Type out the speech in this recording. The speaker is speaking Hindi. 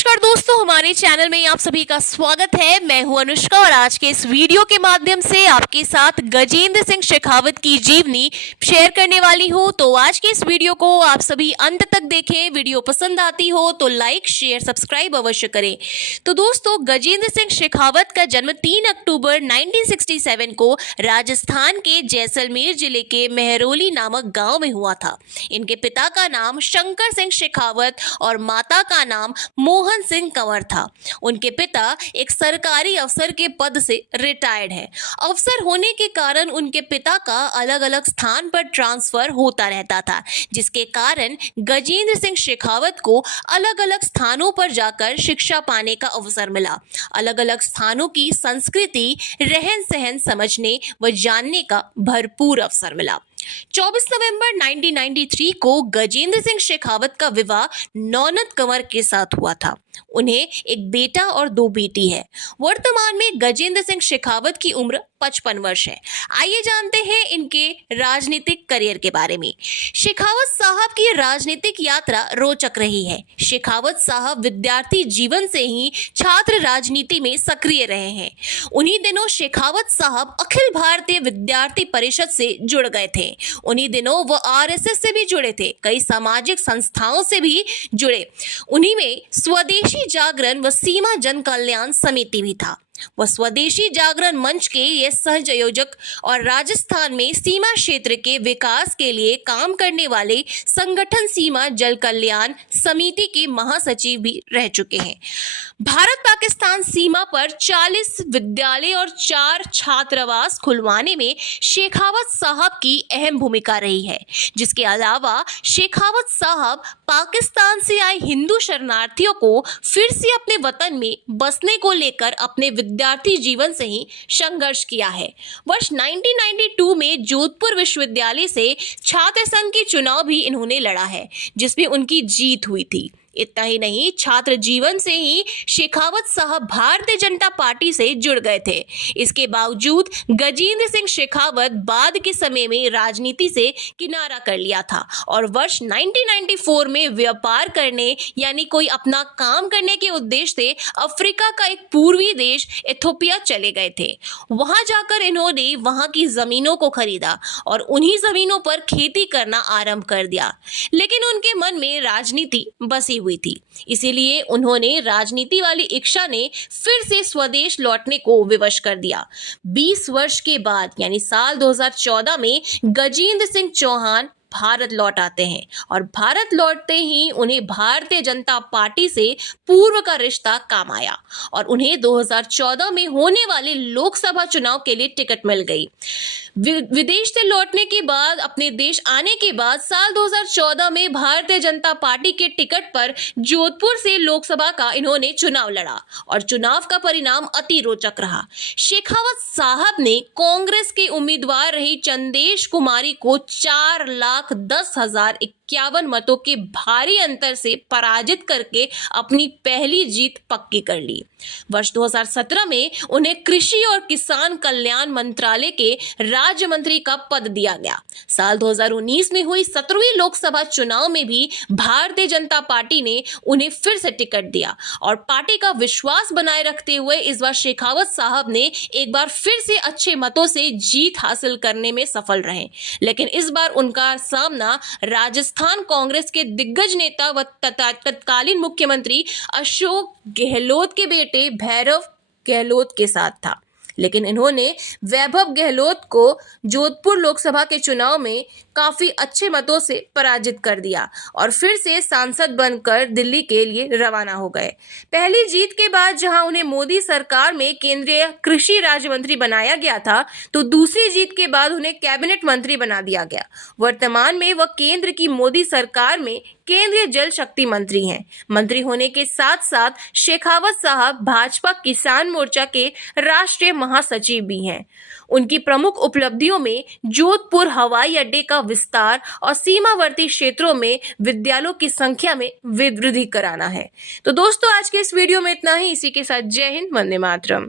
नमस्कार दोस्तों, हमारे चैनल में आप सभी का स्वागत है। मैं हूं अनुष्का और आज के इस वीडियो के माध्यम से आपके साथ गजेंद्र सिंह शेखावत की जीवनी शेयर करने वाली हूं। तो आज के इस वीडियो को आप सभी अंत तक देखें। वीडियो पसंद आती हो तो लाइक शेयर सब्सक्राइब अवश्य करें। तो दोस्तों, गजेंद्र सिंह शेखावत का जन्म 3 अक्टूबर 1967 को राजस्थान के जैसलमेर जिले के मेहरौली नामक गाँव में हुआ था। इनके पिता का नाम शंकर सिंह शेखावत और माता का नाम मोहन सिंह कंवर था। उनके पिता एक सरकारी अफसर के पद से रिटायर्ड है। अफसर होने के कारण उनके पिता का अलग अलग स्थान पर ट्रांसफर होता रहता था, जिसके कारण गजेंद्र सिंह शेखावत को अलग अलग स्थानों पर जाकर शिक्षा पाने का अवसर मिला। अलग अलग स्थानों की संस्कृति, रहन सहन समझने व जानने का भरपूर अवसर मिला। 24 नवंबर 1993 को गजेंद्र सिंह शेखावत का विवाह नौनत कंवर के साथ हुआ था। उन्हें एक बेटा और 2 बेटी है। वर्तमान में गजेंद्र सिंह शेखावत की उम्र 55 वर्ष है। आइए जानते हैं इनके राजनीतिक करियर के बारे में। शेखावत साहब की राजनीतिक यात्रा रोचक रही है। शेखावत साहब विद्यार्थी जीवन से ही छात्र राजनीति में सक्रिय रहे हैं। उन्हीं दिनों शेखावत साहब अखिल भारतीय विद्यार्थी परिषद से जुड़ गए थे। उन्हीं दिनों वो आरएसएस से भी जुड़े थे, कई सामाजिक संस्थाओं से भी जुड़े। उन्हीं में स्वदेशी जागरण व सीमा जन कल्याण समिति भी था। वह स्वदेशी जागरण मंच के ये सहसंयोजक और राजस्थान में सीमा क्षेत्र के विकास के लिए काम करने वाले संगठन सीमा जल कल्याण समिति के महासचिव भी रह चुके हैं। भारत पाकिस्तान सीमा पर 40 विद्यालय और 4 छात्रावास खुलवाने में शेखावत साहब की अहम भूमिका रही है। जिसके अलावा शेखावत साहब पाकिस्तान से आए हिंदू शरणार्थियों को फिर से अपने वतन में बसने को लेकर अपने विद्यार्थी जीवन से ही संघर्ष किया है। वर्ष 1992 में जोधपुर विश्वविद्यालय से छात्र संघ के चुनाव भी इन्होंने लड़ा है, जिसमें उनकी जीत हुई थी। इतना ही नहीं, छात्र जीवन से ही शेखावत साहब भारतीय जनता पार्टी से जुड़ गए थे। इसके बावजूद गजेंद्र सिंह शेखावत बाद के समय में राजनीति से किनारा कर लिया था और वर्ष 1994 में व्यापार करने यानी कोई अपना काम करने के उद्देश्य से अफ्रीका का एक पूर्वी देश इथियोपिया चले गए थे। वहां जाकर इन्होंने वहां की जमीनों को खरीदा और उन्हीं जमीनों पर खेती करना आरंभ कर दिया। लेकिन उनके मन में राजनीति बसी हुई थी, इसीलिए उन्होंने राजनीति वाली इच्छा ने फिर से स्वदेश लौटने को विवश कर दिया। 20 वर्ष के बाद यानी साल 2014 में गजेंद्र सिंह चौहान भारत लौट आते हैं और भारत लौटते ही उन्हें भारतीय जनता पार्टी से पूर्व का रिश्ता काम आया और उन्हें 2014 में होने वाले लोकसभा चुनाव के लिए टिकट मिल गई। विदेश से लौटने के बाद अपने देश आने के बाद साल 2014 में भारतीय जनता पार्टी के टिकट पर जोधपुर से लोकसभा का इन्होंने चुनाव लड़ा और चुनाव का परिणाम अति रोचक रहा। शेखावत साहब ने कांग्रेस के उम्मीदवार रही चंदेश कुमारी को 4,10,051 मतों के भारी अंतर से पराजित करके अपनी पहली जीत पक्की कर ली। वर्ष 2017 में उन्हें कृषि और किसान कल्याण मंत्रालय के राज्य मंत्री का पद दिया गया। साल 2019 में हुई 17वीं लोकसभा चुनाव में भी भारतीय जनता पार्टी ने उन्हें फिर से टिकट दिया और पार्टी का विश्वास बनाए रखते हुए इस बार शेखावत साहब ने एक बार फिर से अच्छे मतों से जीत हासिल करने में सफल रहे। लेकिन इस बार उनका सामना राजस्थान कांग्रेस के दिग्गज नेता व तत्कालीन मुख्यमंत्री अशोक गहलोत के बेटे भैरव गहलोत के साथ था। लेकिन इन्होंने वैभव गहलोत को जोधपुर लोकसभा के चुनाव में काफी अच्छे मतों से पराजित कर दिया और फिर से सांसद बनकर दिल्ली के लिए रवाना हो गए। पहली जीत के बाद जहां उन्हें मोदी सरकार में केंद्रीय कृषि राज्य मंत्री बनाया गया था, तो दूसरी जीत के बाद उन्हें कैबिनेट मंत्री बना दिया गया। वर्तमान में वह केंद्र की मोदी सरकार में केंद्रीय जल शक्ति मंत्री हैं। मंत्री होने के साथ साथ शेखावत साहब भाजपा किसान मोर्चा के राष्ट्रीय महासचिव भी हैं। उनकी प्रमुख उपलब्धियों में जोधपुर हवाई अड्डे का विस्तार और सीमावर्ती क्षेत्रों में विद्यालयों की संख्या में वृद्धि कराना है। तो दोस्तों, आज के इस वीडियो में इतना ही। इसी के साथ जय हिंद, वंदे मातरम।